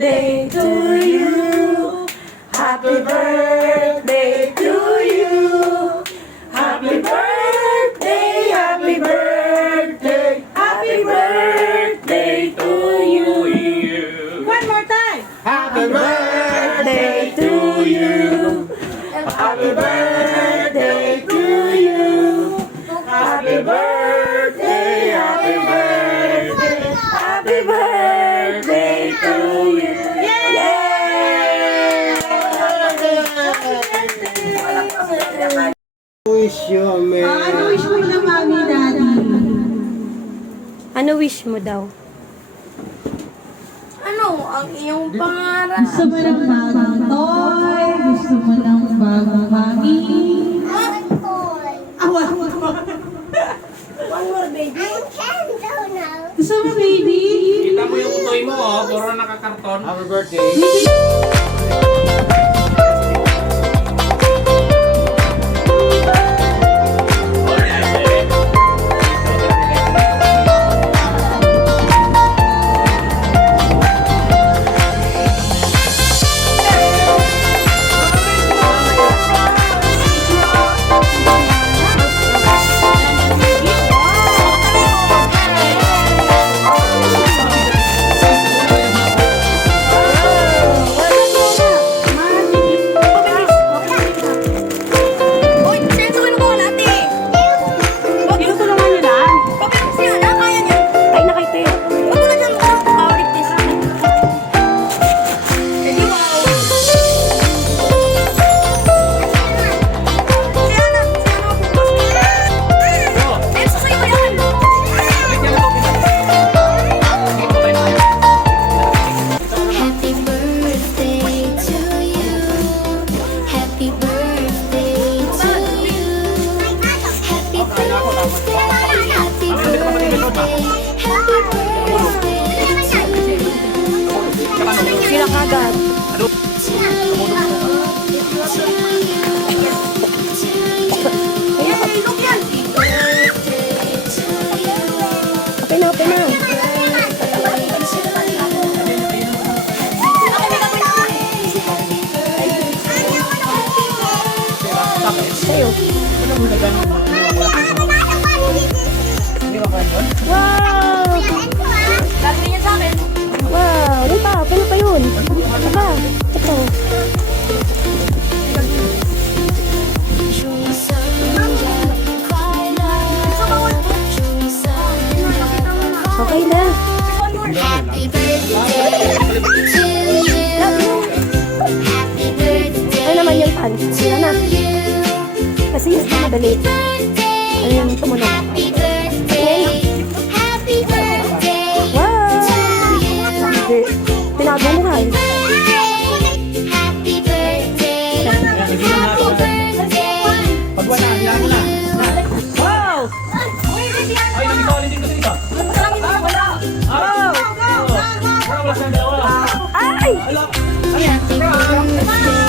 birthday to you. Happy birthday to you. Happy birthday, happy birthday, happy birthday to you. One more time. Happy birthday to you. Happy birthday to you. Happy birthday, happy birthday, happy birthday to you. Wish you, man. Ano wish mo na mami, daddy? Ano wish mo daw? Ano ang iyong pangarap? Gusto mo ng bagong toy? Gusto mo ng bagong mami? One more. One more, baby. Gusto mo, baby? Kita mo yung toy mo, oh. Puro nakakarton. Happy birthday. Uy, sensuin mo natin. Tinutulungan niyo na? Bakit siya na? Kaya niya. Ay, nakite. Huwag mo na siyang power this. Eh, di wow. Siya na bukas. Sensu sa'yo ba yan? Happy birthday to you. Happy birthday to you. Happy birthday. Happy birthday. Happy birthday to you. Sila kagad. Yay, look yan. Okay na, okay na. Sa'yo. Wow! Gagawin niya sa akin. Wow! Ano pa? Ano pa yun? Ano pa? Ito. Okay na. Happy birthday to you. Happy birthday Ano naman yung pan? Sila na. to you. Kasi yung madali. Birthday. Ano yung tumunog? Happy birthday. Happy birthday Wow! to you. Hindi. Tinago mo nga eh. Happy birthday. Happy birthday. Pag wala, hilang mo na. Wow! Ay, nag-solid din kasi dito. Wow! Wala siyang dalawa. Ay! Happy birthday